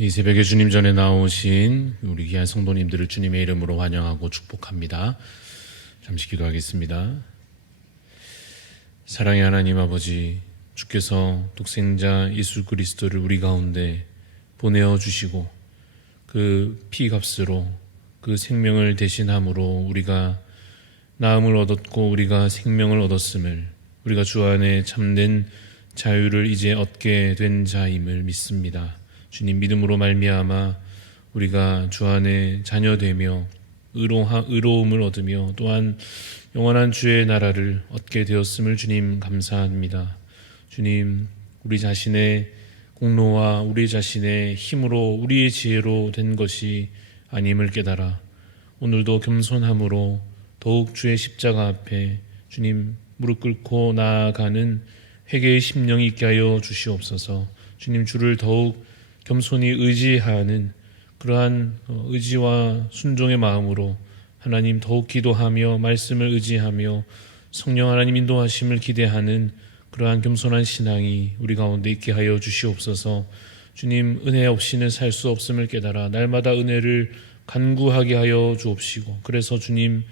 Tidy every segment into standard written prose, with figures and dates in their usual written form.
이 새벽에 주님 전에 나오신 우리 귀한 성도님들을 주님의 이름으로 환영하고 축복합니다. 잠시 기도하겠습니다. 사랑의 하나님 아버지, 주께서 독생자 예수 그리스도를 우리 가운데 보내어 주시고 그 피값으로 그 생명을 대신함으로 우리가 나음을 얻었고 우리가 생명을 얻었음을, 우리가 주 안에 참된 자유를 이제 얻게 된 자임을 믿습니다. 주님 믿음으로 말미암아 우리가 주 안에 자녀되며 의로움을 얻으며 또한 영원한 주의 나라를 얻게 되었음을 주님 감사합니다. 주님, 우리 자신의 공로와 우리 자신의 힘으로 우리의 지혜로 된 것이 아님을 깨달아 오늘도 겸손함으로 더욱 주의 십자가 앞에 주님 무릎 꿇고 나아가는 회개의 심령이 있게 하여 주시옵소서. 주님, 주를 더욱 겸손히 의지하는 그러한 의지와 순종의 마음으로 하나님 더욱 기도하며 말씀을 의지하며 성령 하나님 인도하심을 기대하는 그러한 겸손한 신앙이 우리 가운데 있게 하여 주시옵소서. 주님, 은혜 없이는 살 수 없음을 깨달아 날마다 은혜를 간구하게 하여 주옵시고, 그래서 주님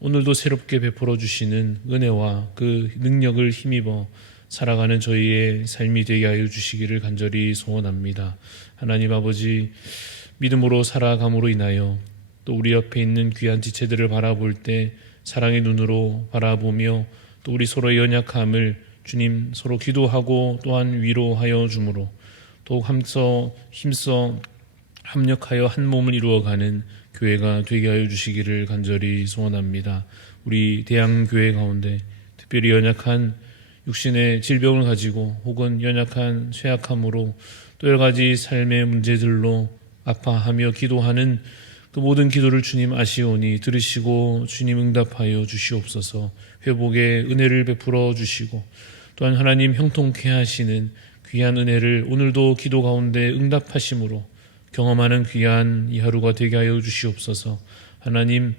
오늘도 새롭게 베풀어 주시는 은혜와 그 능력을 힘입어 살아가는 저희의 삶이 되게 하여 주시기를 간절히 소원합니다. 하나님 아버지, 믿음으로 살아감으로 인하여 또 우리 옆에 있는 귀한 지체들을 바라볼 때 사랑의 눈으로 바라보며 또 우리 서로의 연약함을 주님 서로 기도하고 또한 위로하여 주므로 또 힘써 합력하여 한 몸을 이루어가는 교회가 되게 하여 주시기를 간절히 소원합니다. 우리 대양교회 가운데 특별히 연약한 육신의 질병을 가지고 혹은 연약한 쇠약함으로 또 여러 가지 삶의 문제들로 아파하며 기도하는 그 모든 기도를 주님 아시오니 들으시고 주님 응답하여 주시옵소서. 회복의 은혜를 베풀어 주시고 또한 하나님 형통케 하시는 귀한 은혜를 오늘도 기도 가운데 응답하심으로 경험하는 귀한 이 하루가 되게 하여 주시옵소서. 하나님,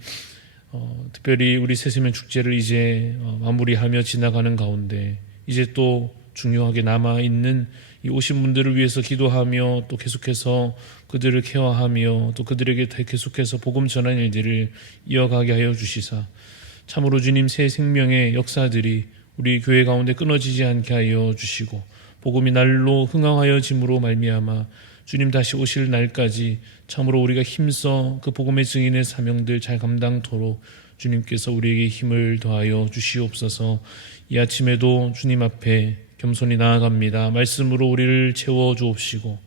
특별히 우리 새세면 축제를 이제 마무리하며 지나가는 가운데 이제 또 중요하게 남아있는 이 오신 분들을 위해서 기도하며 또 계속해서 그들을 케어하며 또 그들에게 계속해서 복음 전하는 일들을 이어가게 하여 주시사 참으로 주님 새 생명의 역사들이 우리 교회 가운데 끊어지지 않게 하여 주시고 복음이 날로 흥황하여짐으로 말미암아 주님 다시 오실 날까지 참으로 우리가 힘써 그 복음의 증인의 사명들 잘 감당토록 주님께서 우리에게 힘을 더하여 주시옵소서. 이 아침에도 주님 앞에 겸손히 나아갑니다. 말씀으로 우리를 채워 주옵시고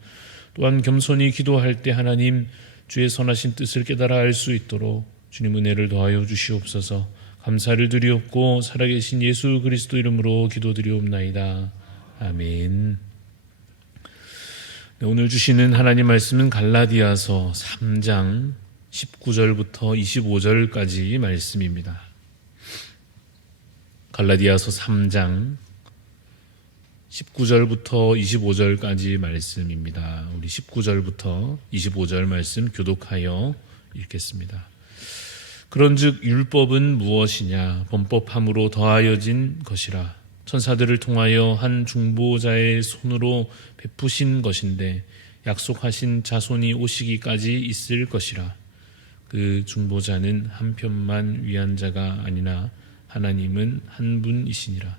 또한 겸손히 기도할 때 하나님 주의 선하신 뜻을 깨달아 알 수 있도록 주님 은혜를 더하여 주시옵소서. 감사를 드리옵고 살아계신 예수 그리스도 이름으로 기도드리옵나이다. 아멘. 오늘 주시는 하나님 말씀은 갈라디아서 3장 19절부터 25절까지 말씀입니다. 갈라디아서 3장 19절부터 25절까지 말씀입니다. 우리 19절부터 25절 말씀 교독하여 읽겠습니다. 그런즉 율법은 무엇이냐? 범법함으로 더하여진 것이라. 천사들을 통하여 한 중보자의 손으로 베푸신 것인데 약속하신 자손이 오시기까지 있을 것이라. 그 중보자는 한편만 위한 자가 아니나 하나님은 한 분이시니라.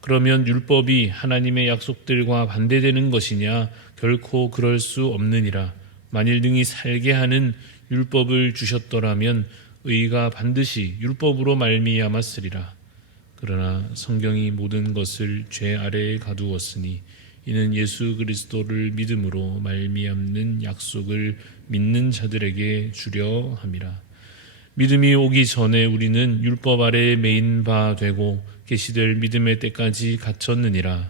그러면 율법이 하나님의 약속들과 반대되는 것이냐? 결코 그럴 수 없느니라. 만일 능히 살게 하는 율법을 주셨더라면 의가 반드시 율법으로 말미암았으리라. 그러나 성경이 모든 것을 죄 아래에 가두었으니 이는 예수 그리스도를 믿음으로 말미암는 약속을 믿는 자들에게 주려 함이라. 믿음이 오기 전에 우리는 율법 아래에 매인 바 되고 계시될 믿음의 때까지 갇혔느니라.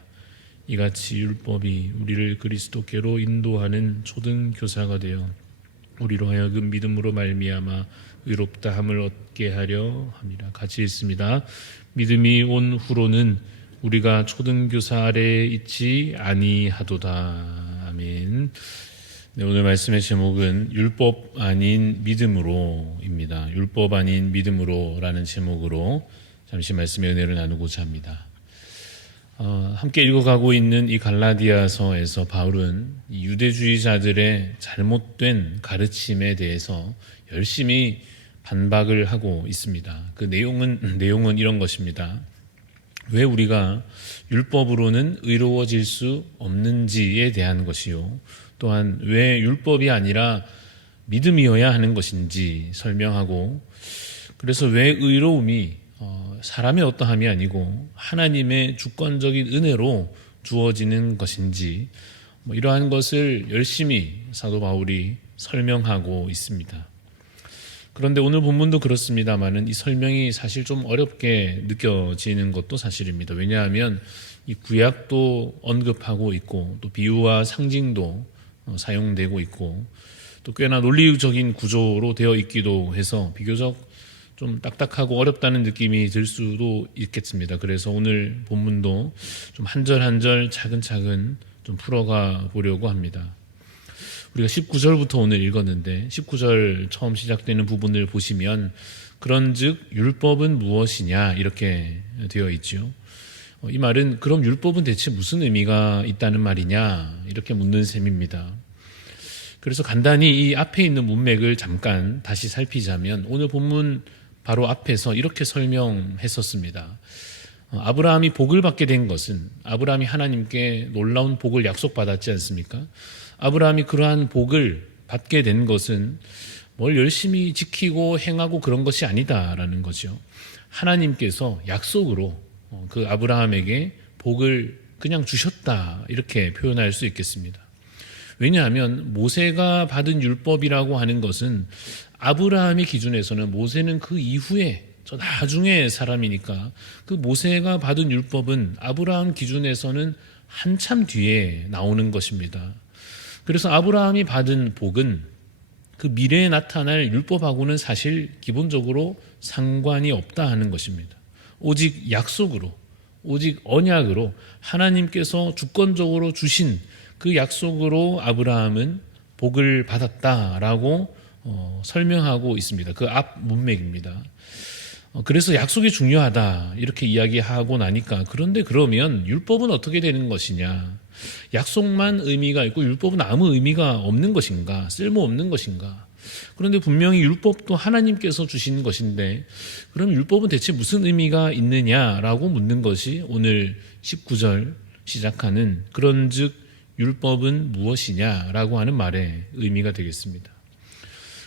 이같이 율법이 우리를 그리스도께로 인도하는 초등 교사가 되어 우리로 하여금 믿음으로 말미암아 의롭다함을 얻게 하려 함이라. 같이 읽습니다. 믿음이 온 후로는 우리가 초등교사 아래에 있지 아니하도다. 아멘. 네, 오늘 말씀의 제목은 율법 아닌 믿음으로입니다. 율법 아닌 믿음으로라는 제목으로 잠시 말씀의 은혜를 나누고자 합니다. 함께 읽어가고 있는 이 갈라디아서에서 바울은 이 유대주의자들의 잘못된 가르침에 대해서 열심히 반박을 하고 있습니다. 그 내용은 이런 것입니다. 왜 우리가 율법으로는 의로워질 수 없는지에 대한 것이요. 또한 왜 율법이 아니라 믿음이어야 하는 것인지 설명하고, 그래서 왜 의로움이 사람의 어떠함이 아니고 하나님의 주권적인 은혜로 주어지는 것인지, 이러한 것을 열심히 사도 바울이 설명하고 있습니다. 그런데 오늘 본문도 그렇습니다만은 이 설명이 사실 좀 어렵게 느껴지는 것도 사실입니다. 왜냐하면 이 구약도 언급하고 있고 또 비유와 상징도 사용되고 있고 또 꽤나 논리적인 구조로 되어 있기도 해서 비교적 좀 딱딱하고 어렵다는 느낌이 들 수도 있겠습니다. 그래서 오늘 본문도 좀 한 절 한 절 차근차근 좀 풀어가 보려고 합니다. 우리가 19절부터 오늘 읽었는데 19절 처음 시작되는 부분을 보시면 그런즉 율법은 무엇이냐 이렇게 되어 있죠. 이 말은 그럼 율법은 대체 무슨 의미가 있다는 말이냐 이렇게 묻는 셈입니다. 그래서 간단히 이 앞에 있는 문맥을 잠깐 다시 살피자면 오늘 본문 바로 앞에서 이렇게 설명했었습니다. 아브라함이 복을 받게 된 것은 아브라함이 하나님께 놀라운 복을 약속받았지 않습니까? 아브라함이 그러한 복을 받게 된 것은 뭘 열심히 지키고 행하고 그런 것이 아니다라는 거죠. 하나님께서 약속으로 그 아브라함에게 복을 그냥 주셨다 이렇게 표현할 수 있겠습니다. 왜냐하면 모세가 받은 율법이라고 하는 것은 아브라함의 기준에서는 모세는 그 이후에 저 나중에 사람이니까 그 모세가 받은 율법은 아브라함 기준에서는 한참 뒤에 나오는 것입니다. 그래서 아브라함이 받은 복은 그 미래에 나타날 율법하고는 사실 기본적으로 상관이 없다 하는 것입니다. 오직 약속으로, 오직 언약으로 하나님께서 주권적으로 주신 그 약속으로 아브라함은 복을 받았다라고 설명하고 있습니다. 그 앞 문맥입니다. 그래서 약속이 중요하다 이렇게 이야기하고 나니까 그런데 그러면 율법은 어떻게 되는 것이냐? 약속만 의미가 있고 율법은 아무 의미가 없는 것인가? 쓸모없는 것인가? 그런데 분명히 율법도 하나님께서 주신 것인데 그럼 율법은 대체 무슨 의미가 있느냐라고 묻는 것이 오늘 19절 시작하는 그런즉 율법은 무엇이냐라고 하는 말의 의미가 되겠습니다.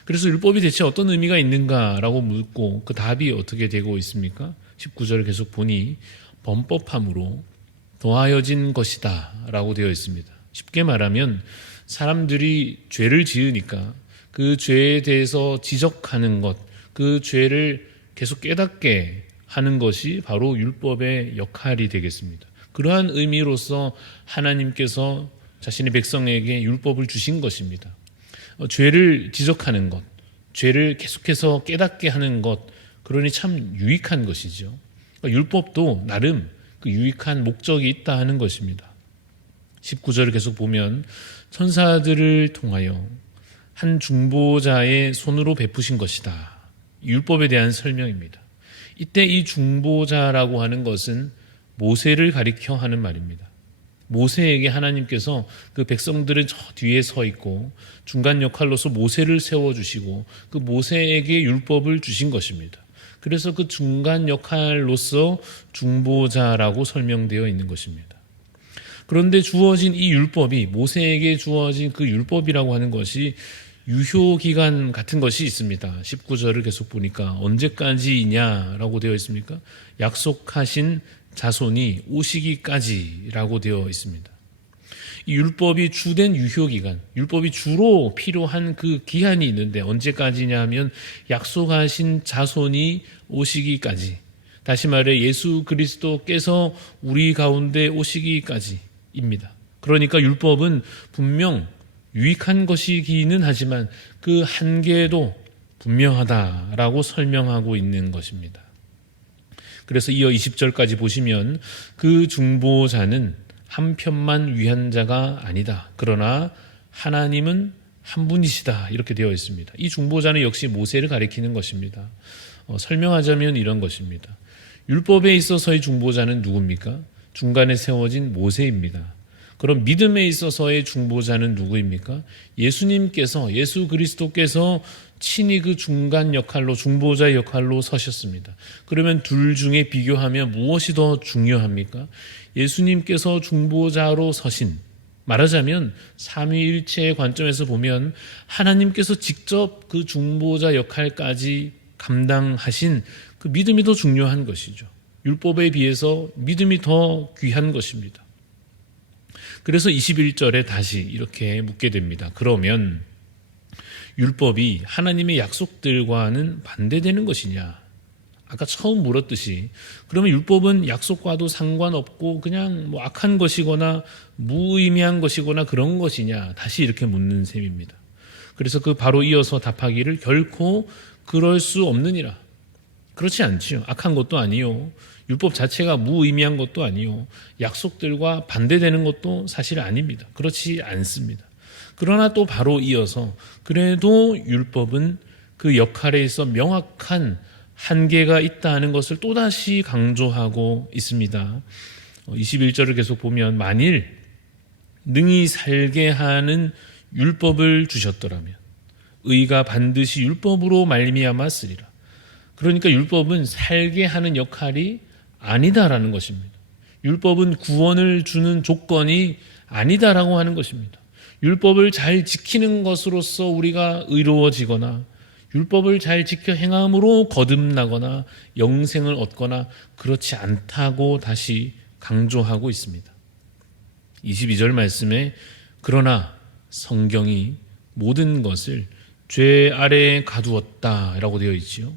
그래서 율법이 대체 어떤 의미가 있는가라고 묻고 그 답이 어떻게 되고 있습니까? 19절을 계속 보니 범법함으로 더하여진 것이다 라고 되어 있습니다. 쉽게 말하면 사람들이 죄를 지으니까 그 죄에 대해서 지적하는 것, 그 죄를 계속 깨닫게 하는 것이 바로 율법의 역할이 되겠습니다. 그러한 의미로서 하나님께서 자신의 백성에게 율법을 주신 것입니다. 죄를 지적하는 것, 죄를 계속해서 깨닫게 하는 것, 그러니 참 유익한 것이죠. 율법도 나름 그 유익한 목적이 있다 하는 것입니다. 19절을 계속 보면 천사들을 통하여 한 중보자의 손으로 베푸신 것이다. 율법에 대한 설명입니다. 이때 이 중보자라고 하는 것은 모세를 가리켜 하는 말입니다. 모세에게 하나님께서 그 백성들은 저 뒤에 서 있고 중간 역할로서 모세를 세워주시고 그 모세에게 율법을 주신 것입니다. 그래서 그 중간 역할로서 중보자라고 설명되어 있는 것입니다. 그런데 주어진 이 율법이 모세에게 주어진 그 율법이라고 하는 것이 유효기간 같은 것이 있습니다. 19절을 계속 보니까 언제까지이냐라고 되어 있습니까? 약속하신 자손이 오시기까지라고 되어 있습니다. 이 율법이 주된 유효기간, 율법이 주로 필요한 그 기한이 있는데 언제까지냐 하면 약속하신 자손이 오시기까지, 다시 말해 예수 그리스도께서 우리 가운데 오시기까지입니다. 그러니까 율법은 분명 유익한 것이기는 하지만 그 한계도 분명하다라고 설명하고 있는 것입니다. 그래서 이어 20절까지 보시면 그 중보자는 한 편만 위한 자가 아니다. 그러나 하나님은 한 분이시다. 이렇게 되어 있습니다. 이 중보자는 역시 모세를 가리키는 것입니다. 설명하자면 이런 것입니다. 율법에 있어서의 중보자는 누굽니까? 중간에 세워진 모세입니다. 그럼 믿음에 있어서의 중보자는 누구입니까? 예수님께서, 예수 그리스도께서 친히 그 중간 역할로, 중보자 역할로 서셨습니다. 그러면 둘 중에 비교하면 무엇이 더 중요합니까? 예수님께서 중보자로 서신, 말하자면 삼위일체의 관점에서 보면 하나님께서 직접 그 중보자 역할까지 감당하신 그 믿음이 더 중요한 것이죠. 율법에 비해서 믿음이 더 귀한 것입니다. 그래서 21절에 다시 이렇게 묻게 됩니다. 그러면 율법이 하나님의 약속들과는 반대되는 것이냐? 아까 처음 물었듯이 그러면 율법은 약속과도 상관없고 그냥 뭐 악한 것이거나 무의미한 것이거나 그런 것이냐? 다시 이렇게 묻는 셈입니다. 그래서 그 바로 이어서 답하기를 결코 그럴 수 없느니라. 그렇지 않지요. 악한 것도 아니요. 율법 자체가 무의미한 것도 아니요. 약속들과 반대되는 것도 사실 아닙니다. 그렇지 않습니다. 그러나 또 바로 이어서 그래도 율법은 그 역할에 있어 명확한 한계가 있다는 것을 또다시 강조하고 있습니다. 21절을 계속 보면 만일 능히 살게 하는 율법을 주셨더라면 의가 반드시 율법으로 말미암아 쓰리라. 그러니까 율법은 살게 하는 역할이 아니다라는 것입니다. 율법은 구원을 주는 조건이 아니다라고 하는 것입니다. 율법을 잘 지키는 것으로서 우리가 의로워지거나 율법을 잘 지켜 행함으로 거듭나거나 영생을 얻거나 그렇지 않다고 다시 강조하고 있습니다. 22절 말씀에 그러나 성경이 모든 것을 죄 아래에 가두었다라고 되어 있지요.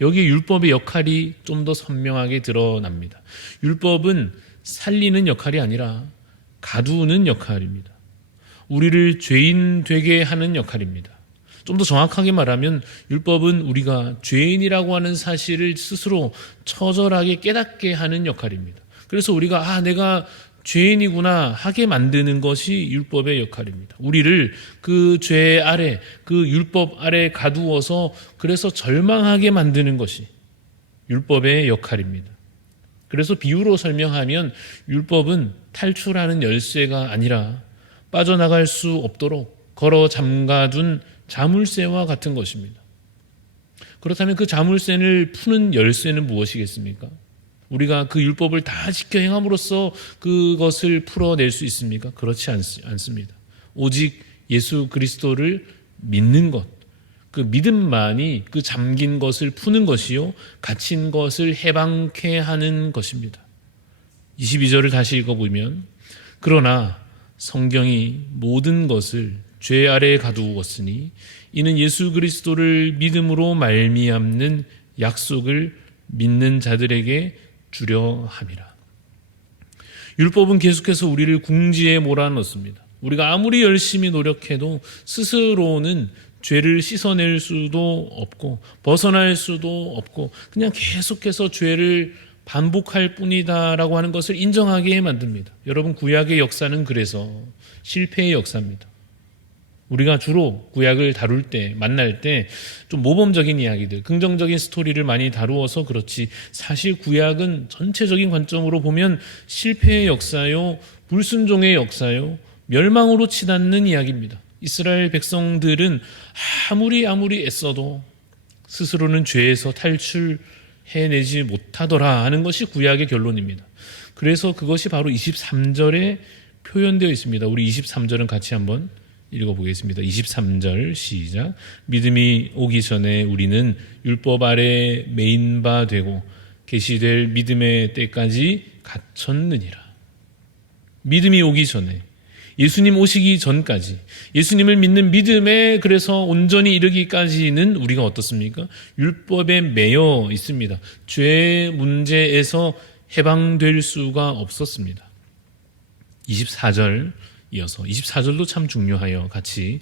여기 율법의 역할이 좀 더 선명하게 드러납니다. 율법은 살리는 역할이 아니라 가두는 역할입니다. 우리를 죄인 되게 하는 역할입니다. 좀 더 정확하게 말하면 율법은 우리가 죄인이라고 하는 사실을 스스로 처절하게 깨닫게 하는 역할입니다. 그래서 우리가 내가 죄인이구나 하게 만드는 것이 율법의 역할입니다. 우리를 그 죄 아래, 그 율법 아래 가두어서 그래서 절망하게 만드는 것이 율법의 역할입니다. 그래서 비유로 설명하면 율법은 탈출하는 열쇠가 아니라 빠져나갈 수 없도록 걸어 잠가둔 자물쇠와 같은 것입니다. 그렇다면 그 자물쇠를 푸는 열쇠는 무엇이겠습니까? 우리가 그 율법을 다 지켜 행함으로써 그것을 풀어낼 수 있습니까? 그렇지 않습니다. 오직 예수 그리스도를 믿는 것, 그 믿음만이 그 잠긴 것을 푸는 것이요 갇힌 것을 해방케 하는 것입니다. 22절을 다시 읽어보면 그러나 성경이 모든 것을 죄 아래에 가두었으니 이는 예수 그리스도를 믿음으로 말미암는 약속을 믿는 자들에게 주려 함이라. 율법은 계속해서 우리를 궁지에 몰아넣습니다. 우리가 아무리 열심히 노력해도 스스로는 죄를 씻어낼 수도 없고 벗어날 수도 없고 그냥 계속해서 죄를 반복할 뿐이다라고 하는 것을 인정하게 만듭니다. 여러분, 구약의 역사는 그래서 실패의 역사입니다. 우리가 주로 구약을 다룰 때, 만날 때 좀 모범적인 이야기들, 긍정적인 스토리를 많이 다루어서 그렇지 사실 구약은 전체적인 관점으로 보면 실패의 역사요, 불순종의 역사요, 멸망으로 치닫는 이야기입니다. 이스라엘 백성들은 아무리 애써도 스스로는 죄에서 탈출해내지 못하더라 하는 것이 구약의 결론입니다. 그래서 그것이 바로 23절에 표현되어 있습니다. 우리 23절은 같이 한번 읽어보겠습니다. 23절 시작. 믿음이 오기 전에 우리는 율법 아래 매인 바 되고 계시될 믿음의 때까지 갇혔느니라. 믿음이 오기 전에, 예수님 오시기 전까지, 예수님을 믿는 믿음에 그래서 온전히 이르기까지는 우리가 어떻습니까? 율법에 매여 있습니다. 죄 문제에서 해방될 수가 없었습니다. 24절 이어서 24절도 참 중요하여 같이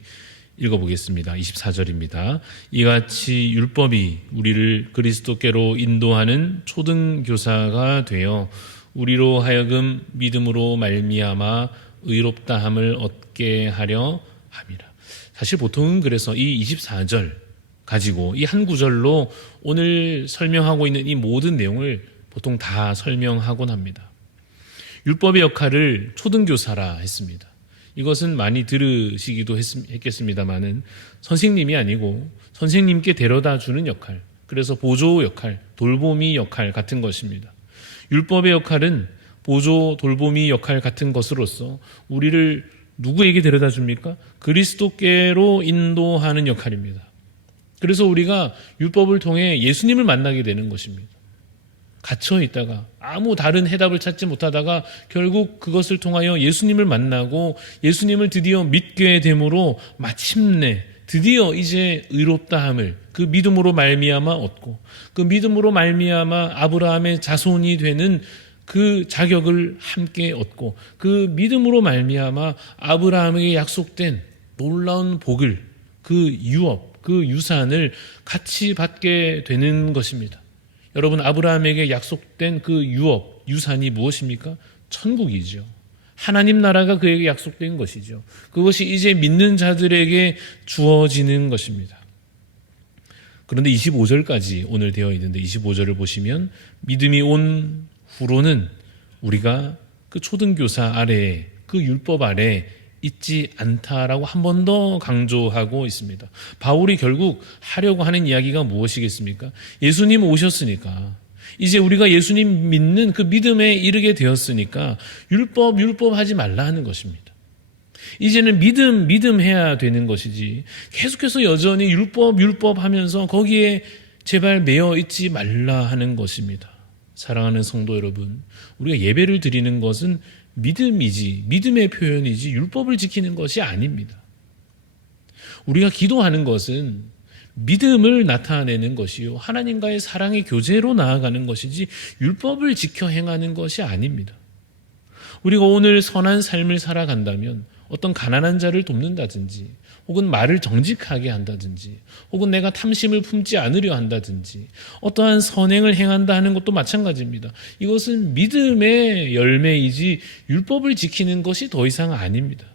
읽어보겠습니다. 24절입니다. 이같이 율법이 우리를 그리스도께로 인도하는 초등교사가 되어 우리로 하여금 믿음으로 말미암아 의롭다함을 얻게 하려 함이라. 사실 보통은 그래서 이 24절 가지고 이 한 구절로 오늘 설명하고 있는 이 모든 내용을 보통 다 설명하곤 합니다. 율법의 역할을 초등교사라 했습니다. 이것은 많이 들으시기도 했겠습니다마는 선생님이 아니고 선생님께 데려다 주는 역할, 그래서 보조 역할, 돌보미 역할 같은 것입니다. 율법의 역할은 보조, 돌보미 역할 같은 것으로서 우리를 누구에게 데려다 줍니까? 그리스도께로 인도하는 역할입니다. 그래서 우리가 율법을 통해 예수님을 만나게 되는 것입니다. 갇혀 있다가 아무 다른 해답을 찾지 못하다가 결국 그것을 통하여 예수님을 만나고 예수님을 드디어 믿게 됨으로 마침내 드디어 이제 의롭다함을 그 믿음으로 말미암아 얻고 그 믿음으로 말미암아 아브라함의 자손이 되는 그 자격을 함께 얻고 그 믿음으로 말미암아 아브라함에게 약속된 놀라운 복을, 그 유업, 그 유산을 같이 받게 되는 것입니다. 여러분, 아브라함에게 약속된 그 유업, 유산이 무엇입니까? 천국이죠. 하나님 나라가 그에게 약속된 것이죠. 그것이 이제 믿는 자들에게 주어지는 것입니다. 그런데 25절까지 오늘 되어 있는데 25절을 보시면 믿음이 온 후로는 우리가 그 초등교사 아래에, 그 율법 아래에 있지 않다라고 한 번 더 강조하고 있습니다. 바울이 결국 하려고 하는 이야기가 무엇이겠습니까? 예수님 오셨으니까, 이제 우리가 예수님 믿는 그 믿음에 이르게 되었으니까 율법 하지 말라 하는 것입니다. 이제는 믿음 해야 되는 것이지 계속해서 여전히 율법 하면서 거기에 제발 매여 있지 말라 하는 것입니다. 사랑하는 성도 여러분, 우리가 예배를 드리는 것은 믿음이지, 믿음의 표현이지 율법을 지키는 것이 아닙니다. 우리가 기도하는 것은 믿음을 나타내는 것이요, 하나님과의 사랑의 교제로 나아가는 것이지 율법을 지켜 행하는 것이 아닙니다. 우리가 오늘 선한 삶을 살아간다면 어떤 가난한 자를 돕는다든지 혹은 말을 정직하게 한다든지 혹은 내가 탐심을 품지 않으려 한다든지 어떠한 선행을 행한다 하는 것도 마찬가지입니다. 이것은 믿음의 열매이지 율법을 지키는 것이 더 이상 아닙니다.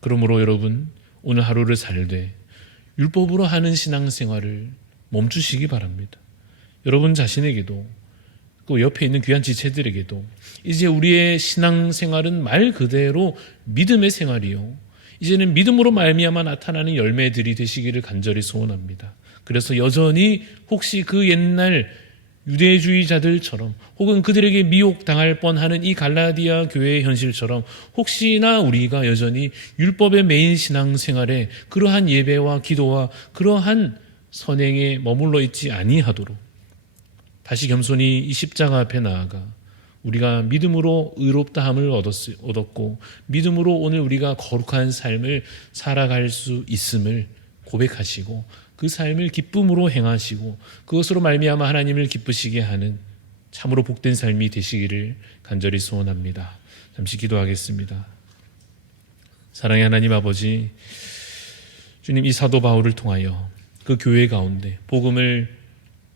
그러므로 여러분, 오늘 하루를 살되 율법으로 하는 신앙생활을 멈추시기 바랍니다. 여러분 자신에게도 그 옆에 있는 귀한 지체들에게도 이제 우리의 신앙생활은 말 그대로 믿음의 생활이요, 이제는 믿음으로 말미암아 나타나는 열매들이 되시기를 간절히 소원합니다. 그래서 여전히 혹시 그 옛날 유대주의자들처럼 혹은 그들에게 미혹당할 뻔하는 이 갈라디아 교회의 현실처럼 혹시나 우리가 여전히 율법의 메인 신앙생활에 그러한 예배와 기도와 그러한 선행에 머물러 있지 아니하도록 다시 겸손히 이 십자가 앞에 나아가 우리가 믿음으로 의롭다함을 얻었고 믿음으로 오늘 우리가 거룩한 삶을 살아갈 수 있음을 고백하시고 그 삶을 기쁨으로 행하시고 그것으로 말미암아 하나님을 기쁘시게 하는 참으로 복된 삶이 되시기를 간절히 소원합니다. 잠시 기도하겠습니다. 사랑의 하나님 아버지, 주님, 이 사도 바울을 통하여 그 교회 가운데 복음을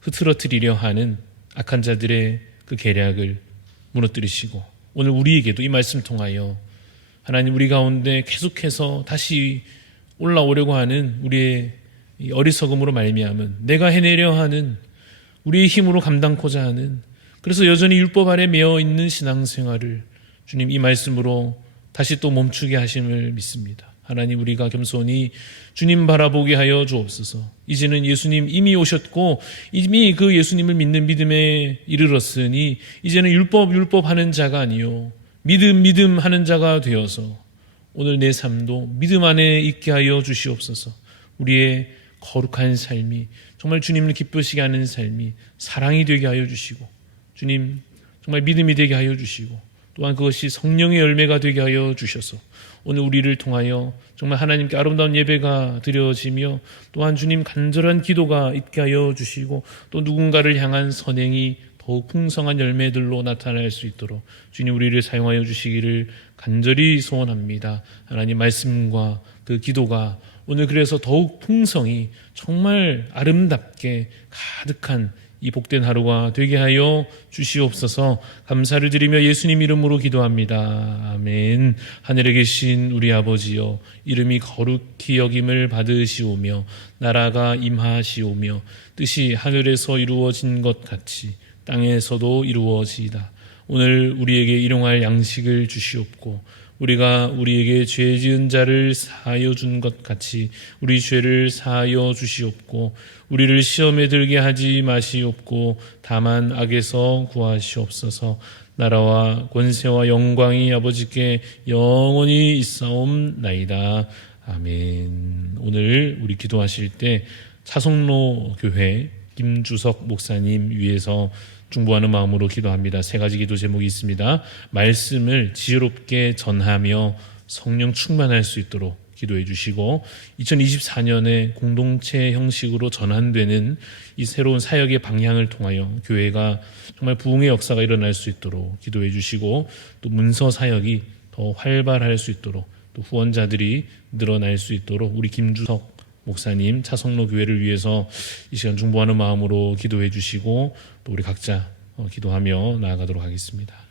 흐트러뜨리려 하는 악한 자들의 그 계략을 무너뜨리시고 오늘 우리에게도 이 말씀을 통하여 하나님 우리 가운데 계속해서 다시 올라오려고 하는 우리의 어리석음으로 말미암은 내가 해내려 하는 우리의 힘으로 감당코자 하는, 그래서 여전히 율법 아래 매어 있는 신앙생활을 주님 이 말씀으로 다시 또 멈추게 하심을 믿습니다. 하나님, 우리가 겸손히 주님 바라보게 하여 주옵소서. 이제는 예수님 이미 오셨고 이미 그 예수님을 믿는 믿음에 이르렀으니 이제는 율법 하는 자가 아니요 믿음 하는 자가 되어서 오늘 내 삶도 믿음 안에 있게 하여 주시옵소서. 우리의 거룩한 삶이 정말 주님을 기쁘시게 하는 삶이 사랑이 되게 하여 주시고 주님 정말 믿음이 되게 하여 주시고 또한 그것이 성령의 열매가 되게 하여 주셔서 오늘 우리를 통하여 정말 하나님께 아름다운 예배가 드려지며 또한 주님 간절한 기도가 있게 하여 주시고 또 누군가를 향한 선행이 더욱 풍성한 열매들로 나타날 수 있도록 주님 우리를 사용하여 주시기를 간절히 소원합니다. 하나님 말씀과 그 기도가 오늘 그래서 더욱 풍성히 정말 아름답게 가득한 이 복된 하루가 되게 하여 주시옵소서. 감사를 드리며 예수님 이름으로 기도합니다. 아멘. 하늘에 계신 우리 아버지여, 이름이 거룩히 여김을 받으시오며 나라가 임하시오며 뜻이 하늘에서 이루어진 것 같이 땅에서도 이루어지이다. 오늘 우리에게 일용할 양식을 주시옵고 우리가 우리에게 죄 지은 자를 사하여 준 것 같이 우리 죄를 사하여 주시옵고 우리를 시험에 들게 하지 마시옵고 다만 악에서 구하시옵소서. 나라와 권세와 영광이 아버지께 영원히 있사옵나이다. 아멘. 오늘 우리 기도하실 때 차송로 교회 김주석 목사님 위해서 중보하는 마음으로 기도합니다. 세 가지 기도 제목이 있습니다. 말씀을 지혜롭게 전하며 성령 충만할 수 있도록 기도해 주시고 2024년에 공동체 형식으로 전환되는 이 새로운 사역의 방향을 통하여 교회가 정말 부흥의 역사가 일어날 수 있도록 기도해 주시고 또 문서 사역이 더 활발할 수 있도록 또 후원자들이 늘어날 수 있도록 우리 김주석 목사님 차성로 교회를 위해서 이 시간 중보하는 마음으로 기도해 주시고 또 우리 각자 기도하며 나아가도록 하겠습니다.